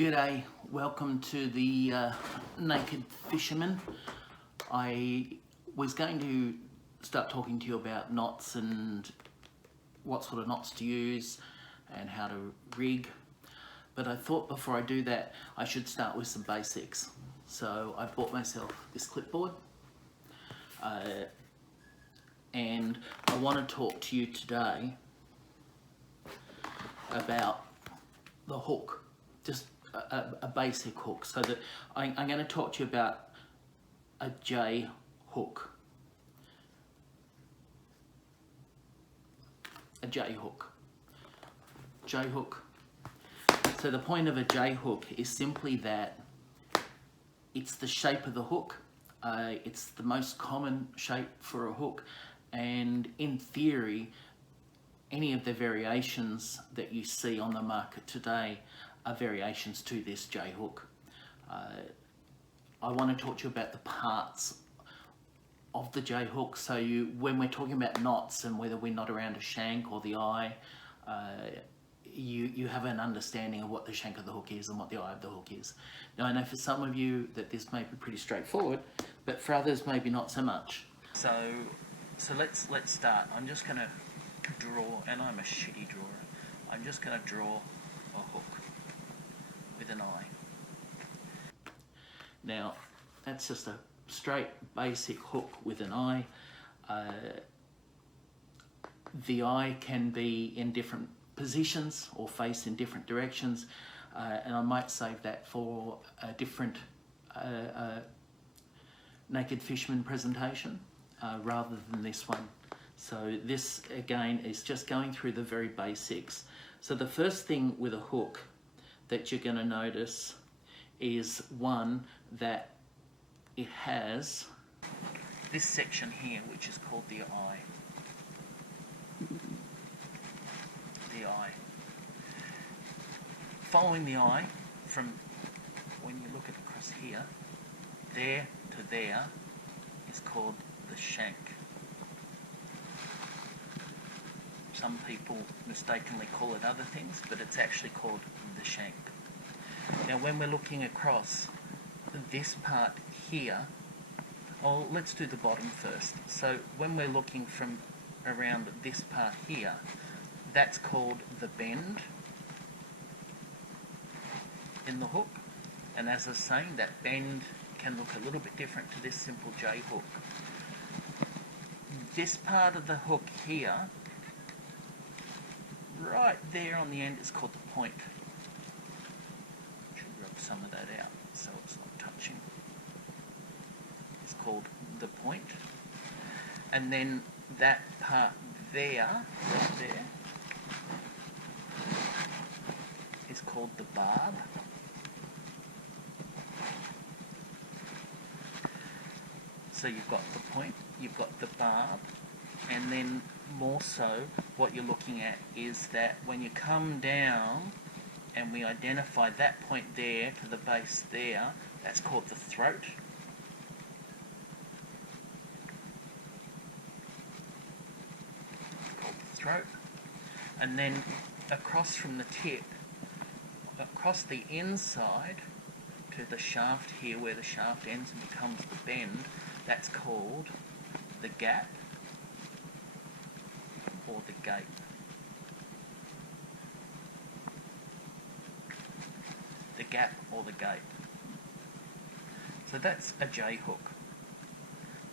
G'day, welcome to the Naked Fisherman. I was going to start talking to you about knots and what sort of knots to use and how to rig, but I thought before I do that I should start with some basics. So I bought myself this clipboard and I want to talk to you today about the hook, just a basic hook. So that I'm going to talk to you about a J hook. A J hook. J hook. So the point of a J hook is simply that it's the shape of the hook. It's the most common shape for a hook, and in theory any of the variations that you see on the market today are variations to this J hook. I want to talk to you about the parts of the J hook. So when we're talking about knots and whether we knot around a shank or the eye, you have an understanding of what the shank of the hook is and what the eye of the hook is. Now I know for some of you that this may be pretty straightforward, but for others maybe not so much. So let's start. I'm just going to draw, and I'm a shitty drawer. I'm just going to draw a hook with an eye. Now that's just a straight basic hook with an eye. The eye can be in different positions or face in different directions, and I might save that for a different Naked Fisherman presentation rather than this one. So this again is just going through the very basics. So the first thing with a hook that you're going to notice is one, that it has this section here which is called the eye. The eye. Following the eye from when you look at across here, there to there, is called the shank. Some people mistakenly call it other things, but it's actually called the shank. Now when we're looking across this part here, well, let's do the bottom first. So when we're looking from around this part here, that's called the bend in the hook. And as I was saying, that bend can look a little bit different to this simple J hook. This part of the hook here, right there on the end, is called the point. Should rub some of that out so it's not touching. It's called the point. And then that part there, right there, is called the barb. So you've got the point, you've got the barb, and then more so what you're looking at is that when you come down and we identify that point there to the base there, that's called the throat. Called the throat. And then across from the tip, across the inside to the shaft here where the shaft ends and becomes the bend, that's called the gap or the gape. The gap or the gape. So that's a J hook.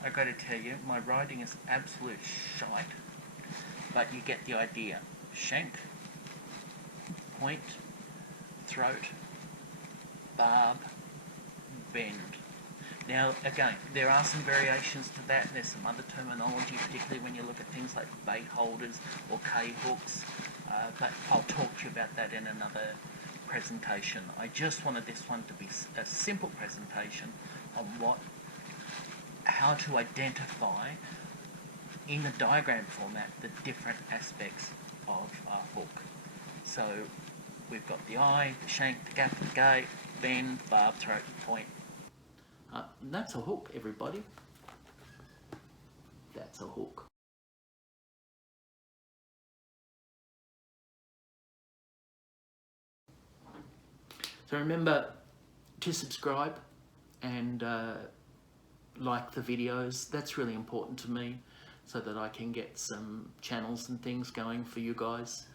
I've got to tell you, my writing is absolute shite, but you get the idea. Shank, point, throat, barb, bend. Now again, there are some variations to that, and there's some other terminology, particularly when you look at things like bait holders or K hooks, but I'll talk to you about that in another presentation. I just wanted this one to be a simple presentation on how to identify in a diagram format the different aspects of a hook. So we've got the eye, the shank, the gap, the gape, bend, barb, throat, point. That's a hook, everybody. That's a hook. So remember to subscribe and like the videos. That's really important to me, so that I can get some channels and things going for you guys.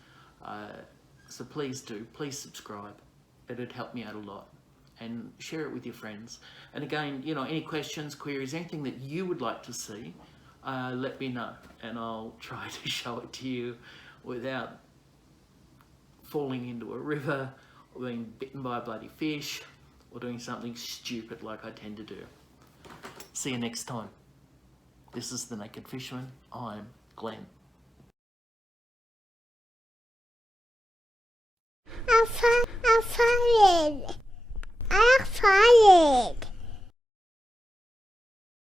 So please subscribe. It'd help me out a lot. And share it with your friends. And again, you know, any questions, queries, anything that you would like to see, let me know, and I'll try to show it to you without falling into a river or being bitten by a bloody fish or doing something stupid like I tend to do. See you next time. This is The Naked Fisherman. I'm Glenn. I'm fine. I'm fine.